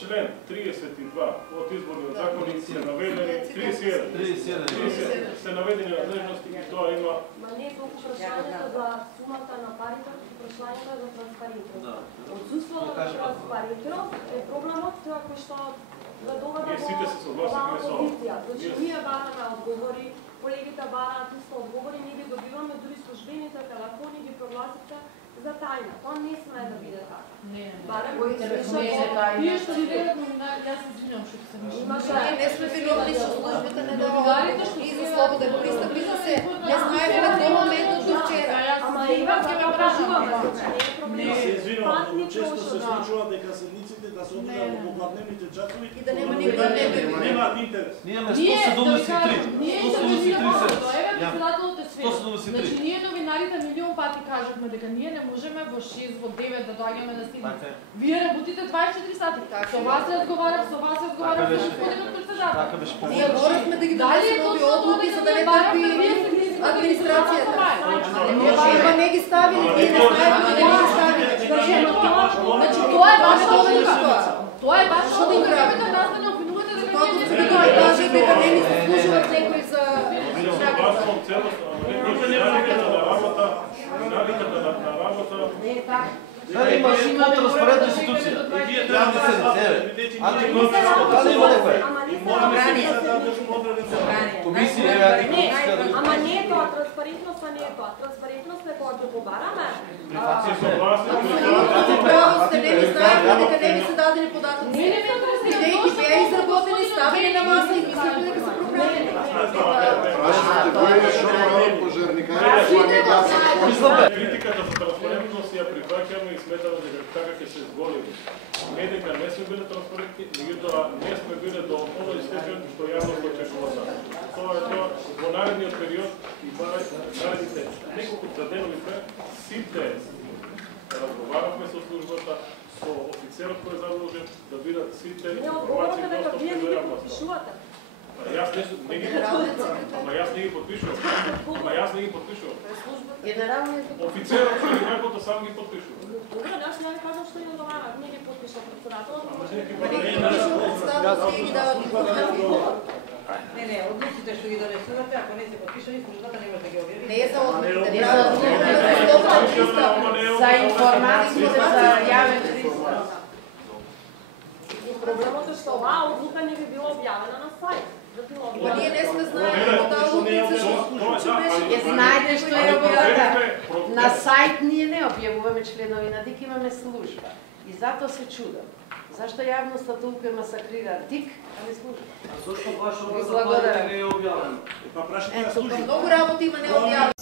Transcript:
член 32 од изборниот законник се наведени 31 се наведени надлежности и тоа има. Ма не е толку прашањето за сумата на парите, прашањето е за транспарентност. Отсуството на транспарентност е проблемот тоа кој што го доведе во опозиција. Значи ние бараме одговори, колегите бараат исто одговори, ние ги добиваме, дури службените телефони ги прогласите за тајна. Тоа не сме да биде така. Не, Ние што ви велат новинари, јас се извинувам што се Ние не сме виновни што службата не дава и за слободен пристап и за се. Не знаеме до моментот до вчера. Ама Иван ќе ме прашуваме. Не се извинувам, често се случува дека седниците да се одржат во попладневните часови и да нема никој не дојде. Немаат интерес. Ние имаме 173. Ние 173. Значи ние новинарите милион пати кажавме дека ние не можеме во 6 во 9 да доаѓаме на седница. Вие работите 24 сати. Со вас се разговарав, со господинот председател. Така беше по. Ние моравме да ги донесеме нови одлуки за да не трпи администрацијата. Ема не ги ставили, ние не знаеме да не ги ставили. Значи тоа е ваша одлука. Тоа е ваша одлука. Да нас да не обвинувате дека ние не Тоа каже дека не ни се служуват некои за Има по-транспарентна институција. Јавни седници, антикорупцијска, има некој. Комисија, Ама не е тоа, транспарентноста не е тоа. Транспарентноста е кога ќе побараме. Право сте, не ви знаете дека не ви се дадени податоци. Идејки беа изработени, ставени на маса и мислите дека се проправени. Прашате кој е шо пожарникарите која не гласа. Критиката за транспарентност ја прифаќаме и сметаме дека така ќе се зголеми. Не дека не сме биле транспарентни, меѓутоа не сме биле до оној степен што јавноста очекува сега. Тоа е тоа во наредниот период и наредните неколку денови сите разговаравме со службата, со офицерот кој е задолжен да бидат сите информации достапни до јавноста. Јас не ги подпишувам. Ама јас не ги подпишувам. Офицерот и некојто сам ги подпишува. Добре, јас не кажам што ја одговарам, не ги подпишува председателот. Не, одлуките што ги донесувате, ако не се подпишани, службата не може да ги објави. Не е за одлуките, не е за одлуките. За информациите за јавен пристап. Проблемот е што оваа одлука не би била објавена на сајт. Ма ние не сме знаели од таа одлука што беше. Знаете што е објавата? На сајт ние не објавуваме членови на ДИК, имаме служба. И затоа се чудам. Зашто јавноста толку масакрира ДИК, а не служба? Зошто вашата заплата не е објавена? Многу работи има не објавена.